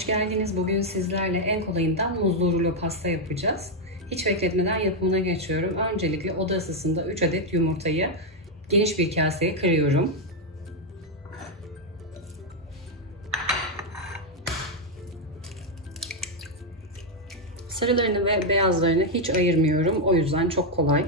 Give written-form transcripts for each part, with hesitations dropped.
Hoş geldiniz. Bugün sizlerle en kolayından muzlu rulo pasta yapacağız. Hiç bekletmeden yapımına geçiyorum. Öncelikle oda ısısında 3 adet yumurtayı geniş bir kaseye kırıyorum. Sarılarını ve beyazlarını hiç ayırmıyorum. O yüzden çok kolay.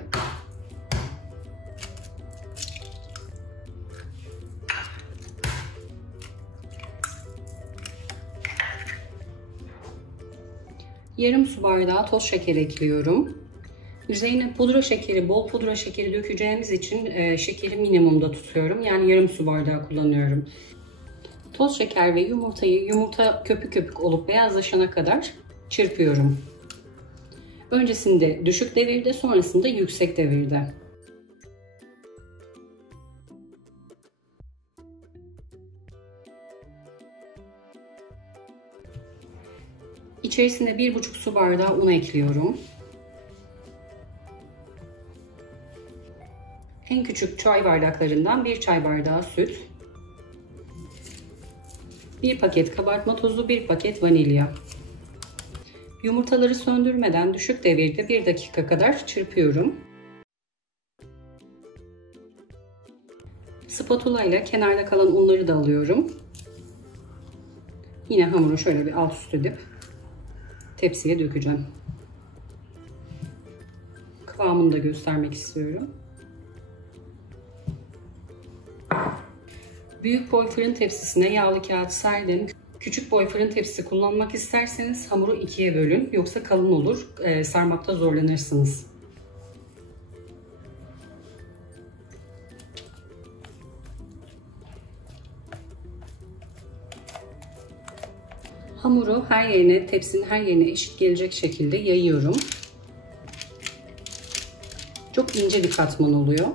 Yarım su bardağı toz şeker ekliyorum. Üzerine pudra şekeri, bol pudra şekeri dökeceğimiz için şekeri minimumda tutuyorum. Yani yarım su bardağı kullanıyorum. Toz şeker ve yumurta köpük köpük olup beyazlaşana kadar çırpıyorum. Öncesinde düşük devirde, sonrasında yüksek devirde. İçerisine 1,5 su bardağı un ekliyorum. En küçük çay bardaklarından 1 çay bardağı süt. 1 paket kabartma tozu, 1 paket vanilya. Yumurtaları söndürmeden düşük devirde 1 dakika kadar çırpıyorum. Spatula ile kenarda kalan unları da alıyorum. Yine hamuru şöyle bir alt üst edip tepsiye dökeceğim. Kıvamını da göstermek istiyorum. Büyük boy fırın tepsisine yağlı kağıt serdim. Küçük boy fırın tepsisi kullanmak isterseniz hamuru ikiye bölün. Yoksa kalın olur. Sarmakta zorlanırsınız. Hamuru her yerine, tepsinin her yerine eşit gelecek şekilde yayıyorum. Çok ince bir katman oluyor.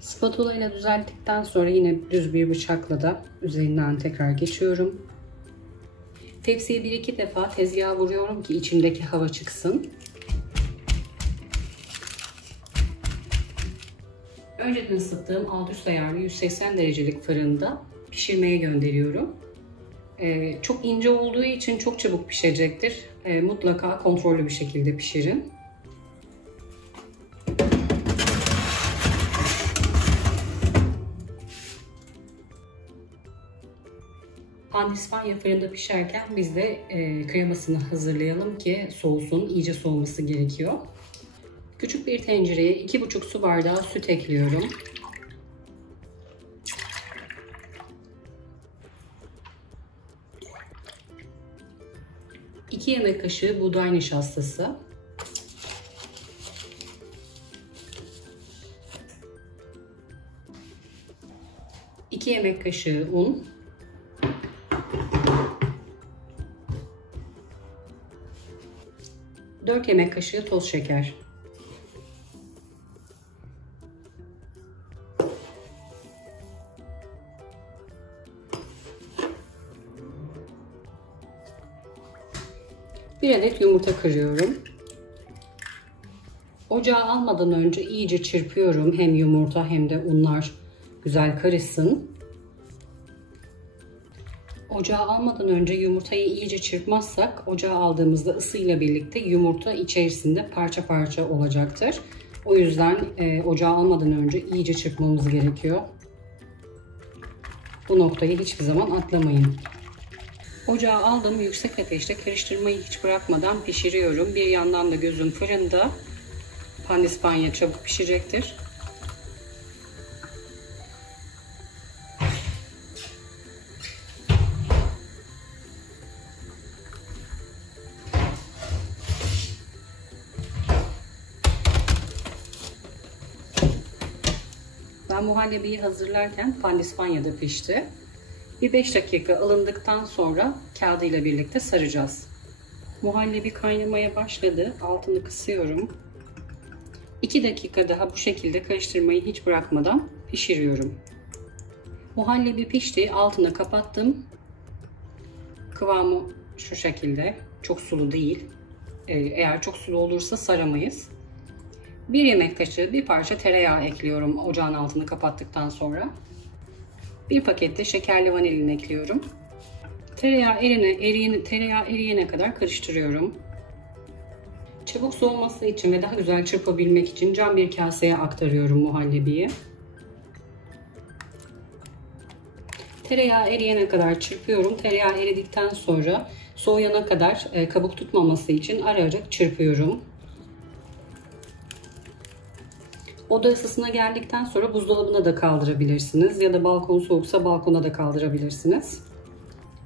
Spatula ile düzelttikten sonra yine düz bir bıçakla da üzerinden tekrar geçiyorum. Tepsiye 1-2 defa tezgaha vuruyorum ki içindeki hava çıksın. Önceden ısıttığım alt üst ayarlı 180 derecelik fırında pişirmeye gönderiyorum. Çok ince olduğu için çok çabuk pişecektir. Mutlaka kontrollü bir şekilde pişirin. Pandispanya fırında pişerken biz de kremasını hazırlayalım ki soğusun. İyice soğuması gerekiyor. Küçük bir tencereye 2,5 su bardağı süt ekliyorum. İki yemek kaşığı buğday nişastası. 2 yemek kaşığı un. 4 yemek kaşığı toz şeker. Bir adet yumurta kırıyorum. Ocağa almadan önce iyice çırpıyorum. Hem yumurta hem de unlar güzel karışsın. Ocağa almadan önce yumurtayı iyice çırpmazsak ocağa aldığımızda ısıyla birlikte yumurta içerisinde parça parça olacaktır. O yüzden ocağa almadan önce iyice çırpmamız gerekiyor. Bu noktayı hiçbir zaman atlamayın. Ocağa aldım, yüksek ateşte karıştırmayı hiç bırakmadan pişiriyorum. Bir yandan da gözüm fırında. Pandispanya çabuk pişecektir. Ben muhallebiyi hazırlarken pandispanya da pişti. Bir 5 dakika alındıktan sonra kağıdıyla birlikte saracağız. Muhallebi kaynamaya başladı. Altını kısıyorum. 2 dakika daha bu şekilde karıştırmayı hiç bırakmadan pişiriyorum. Muhallebi pişti. Altını kapattım. Kıvamı şu şekilde. Çok sulu değil. Eğer çok sulu olursa saramayız. 1 yemek kaşığı bir parça tereyağı ekliyorum ocağın altını kapattıktan sonra. 1 paket de şekerli vanilin ekliyorum. Tereyağı eriyene kadar karıştırıyorum. Çabuk soğuması için ve daha güzel çırpabilmek için cam bir kaseye aktarıyorum muhallebiyi. Tereyağı eriyene kadar çırpıyorum. Tereyağı eridikten sonra soğuyana kadar kabuk tutmaması için ara ara çırpıyorum. Oda ısısına geldikten sonra buzdolabına da kaldırabilirsiniz ya da balkon soğuksa balkona da kaldırabilirsiniz.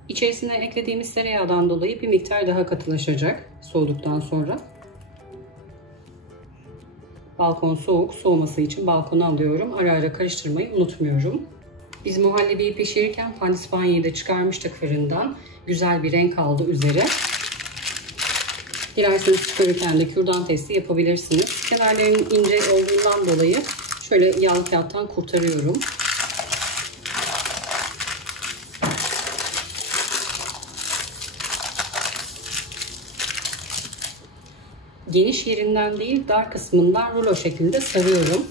İçerisine eklediğimiz tereyağından dolayı bir miktar daha katılaşacak soğuduktan sonra. Balkon soğuk, soğuması için balkona alıyorum. Ara ara karıştırmayı unutmuyorum. Biz muhallebiyi pişirirken pandispanyayı da çıkarmıştık fırından. Güzel bir renk aldı üzeri. Dilerseniz çıkarırken de kürdan testi yapabilirsiniz. Kenarlarının ince olduğundan dolayı şöyle yağlı kağıttan kurtarıyorum. Geniş yerinden değil, dar kısmından rulo şeklinde sarıyorum.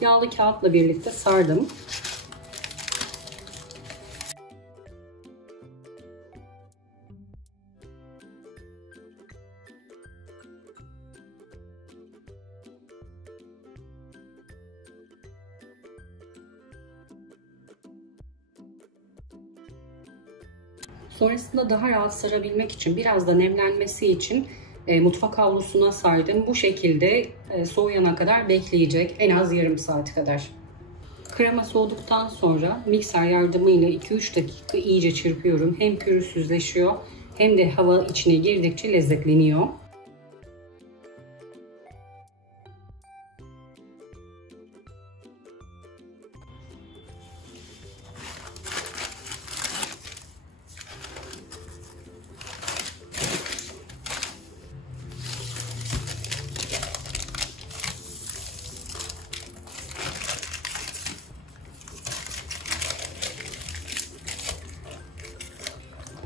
Yağlı kağıtla birlikte sardım. Sonrasında daha rahat sarabilmek için, biraz da nemlenmesi için mutfak havlusuna sardım. Bu şekilde soğuyana kadar bekleyecek. En az yarım saat kadar. Krema soğuduktan sonra mikser yardımıyla 2-3 dakika iyice çırpıyorum. Hem pürüzsüzleşiyor hem de hava içine girdikçe lezzetleniyor.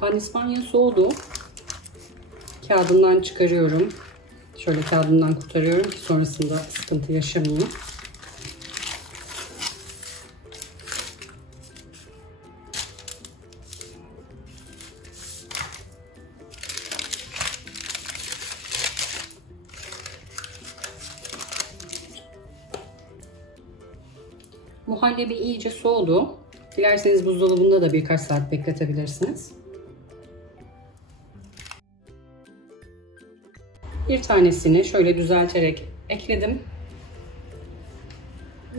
Pandispanya soğudu. Kağıdından çıkarıyorum. Şöyle kağıdından kurtarıyorum ki sonrasında sıkıntı yaşamayayım. Muhallebi iyice soğudu. Dilerseniz buzdolabında da birkaç saat bekletebilirsiniz. Bir tanesini şöyle düzelterek ekledim.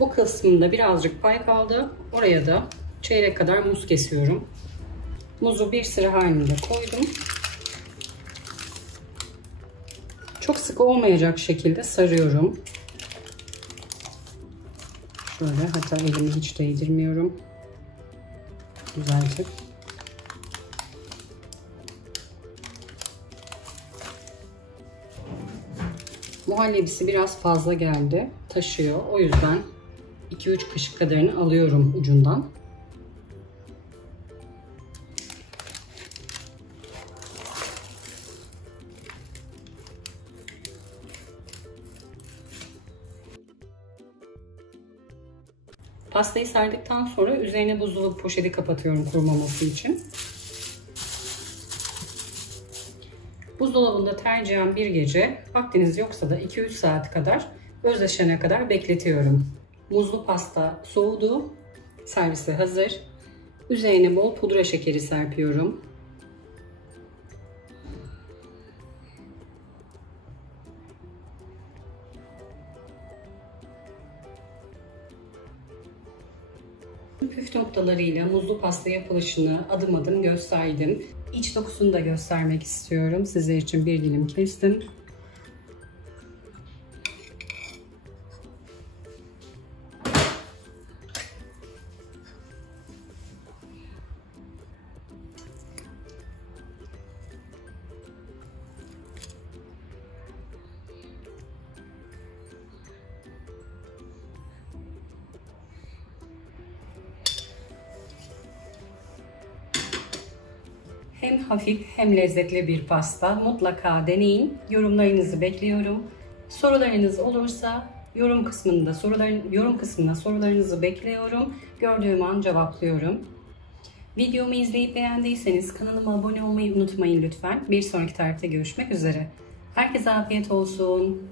Bu kısmında birazcık pay kaldı. Oraya da çeyrek kadar muz kesiyorum. Muzu bir sıra halinde koydum. Çok sıkı olmayacak şekilde sarıyorum. Şöyle, hatta elimi hiç değdirmiyorum. Güzelce. Muhallebisi biraz fazla geldi. Taşıyor. O yüzden 2-3 kaşık kadarını alıyorum ucundan. Pastayı serdıktan sonra üzerine buzdolabı poşeti kapatıyorum kurumaması için. Buzdolabında tercihen bir gece, vaktiniz yoksa da 2-3 saat kadar özleşene kadar bekletiyorum. Muzlu pasta soğudu, servise hazır. Üzerine bol pudra şekeri serpiyorum. Püf noktalarıyla muzlu pasta yapılışını adım adım gösterdim. İç dokusunu da göstermek istiyorum. Sizler için bir dilim kestim. Hem hafif hem lezzetli bir pasta. Mutlaka deneyin. Yorumlarınızı bekliyorum. Sorularınız olursa yorum kısmına sorularınızı bekliyorum. Gördüğüm an cevaplıyorum. Videomu izleyip beğendiyseniz kanalıma abone olmayı unutmayın lütfen. Bir sonraki tarihte görüşmek üzere. Herkese afiyet olsun.